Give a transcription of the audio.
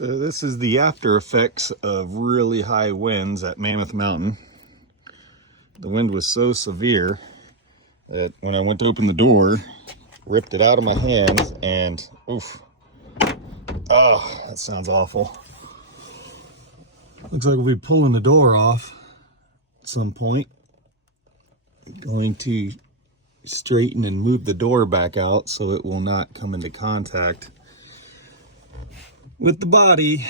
So this is the after effects of really high winds at Mammoth Mountain. The wind was so severe that when I went to open the door, ripped it out of my hands and oof. Oh, that sounds awful. Looks like we'll be pulling the door off at some point. Going to straighten and move the door back out so it will not come into contact with the body.